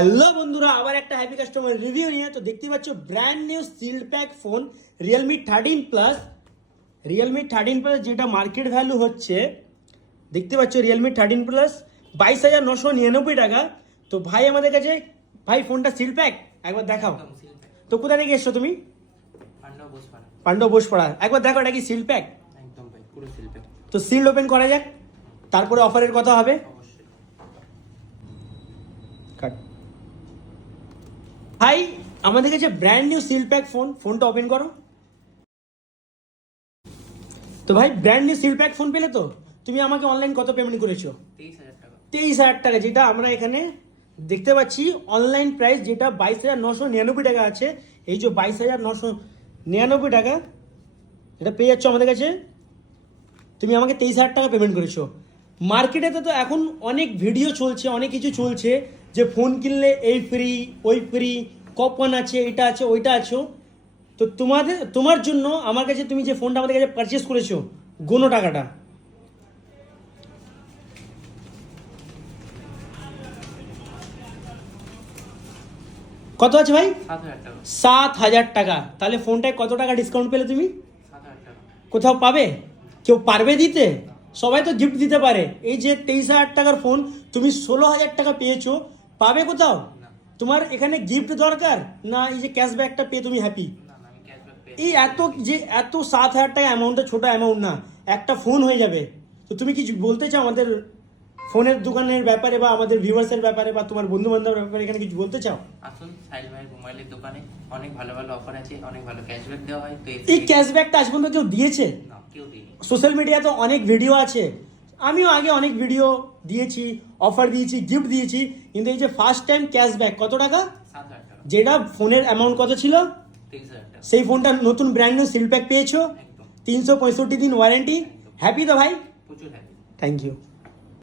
Hello বন্ধুরা, আবার একটা হ্যাপি কাস্টমার রিভিউ নিয়ে। তো দেখতে পাচ্ছ brand new sealed pack phone Realme 13 plus যেটা মার্কেট ভ্যালু হচ্ছে, দেখতে পাচ্ছ রিয়েলমি 13 প্লাস 22,999 টাকা। তো ভাই আমাদের কাছে, ভাই ফোনটা সিল্ড প্যাক একবার দেখাও। তো কোথা থেকে এসছো তুমি? পান্ডব বোসপাড়া। একবার দেখো এটা কি সিল্ড প্যাক? একদম ভাই, পুরো সিল প্যাক। তো সিল্ড ওপেন করা যাক, তারপরে অফারের কথা হবে। অবশ্যই ভাই আমাদের কাছে ব্র্যান্ড নিউ সিল প্যাক ফোনটা ওপেন করো। তো ভাই brand new seal pack phone পেলে তো তুমি আমাকে অনলাইন কত পেমেন্ট করেছো? 23,000 টাকা। 23,000 টাকা, যেটা আমরা এখানে দেখতে পাচ্ছি অনলাইন প্রাইস যেটা 22,999 টাকা আছে। এই যে 22,999 টাকা এটা পেয়ে যাচ্ছ আমাদের কাছে। তুমি আমাকে 23,000 টাকা পেমেন্ট করেছো। মার্কেটে তো এখন অনেক ভিডিও চলছে, অনেক কিছু চলছে যে ফোন কিনলে এই ফ্রি ওই ফ্রি, কপন আছে, এটা আছে ওইটা আছে। তো তোমার জন্য আমার কাছে তুমি যে ফোনটা আমাদের কাছে পারচেস করেছো, গোনো টাকাটা। কত আছে ভাই? 7,000 টাকা। 7,000 টাকা। তাহলে ফোনটায় কত টাকা ডিসকাউন্ট পেলে তুমি? 7,000 টাকা। কোথাও পাবে? কেউ পারবে দিতে? সবাই তো গিফট দিতে পারে। এই যে 23,000 টাকার ফোন তুমি 16,000 টাকা পেয়েছো, পাবে কোথাও? না তোমার এখানে গিফট দরকার না এই যে ক্যাশব্যাকটা পেয়ে তুমি হ্যাপি? না না, আমি ক্যাশব্যাক পেয়ে এই এত 7,000 টাকা অ্যামাউন্টটা ছোট অ্যামাউন্ট না, একটা ফোন হয়ে যাবে। তো তুমি কিছু বলতে চাও আমাদের ফোনের দোকানের ব্যাপারে বা আমাদের ভিউয়ার্সের ব্যাপারে বা তোমার বন্ধু বান্ধবের ব্যাপারে এখানে কিছু বলতে চাও? আসুন সাহিল ভাইয়ের মোবাইলের দোকানে, অনেক ভালো ভালো অফার আছে, অনেক ভালো ক্যাশব্যাক দেওয়া হয়। তো এই ক্যাশব্যাকটা আজ পর্যন্ত কেউ দিয়েছে? না, কেউ দিইনি। সোশ্যাল মিডিয়াতে অনেক ভিডিও আছে, আমিও আগে অনেক ভিডিও দিয়েছি, অফার দিয়েছি, গিফট দিয়েছি, কিন্তু এই যে ফার্স্ট টাইম ক্যাশব্যাক কত টাকা, 7,000 টাকা। যেটা ফোনের অ্যামাউন্ট কত ছিল, 23,000 টাকা। সেই ফোনটা নতুন ব্র্যান্ড নিউ সিল প্যাক পেয়েছো, একদম 365 দিন ওয়ারেন্টি। হ্যাপি তো ভাই? প্রচুর হ্যাপি। Thank you.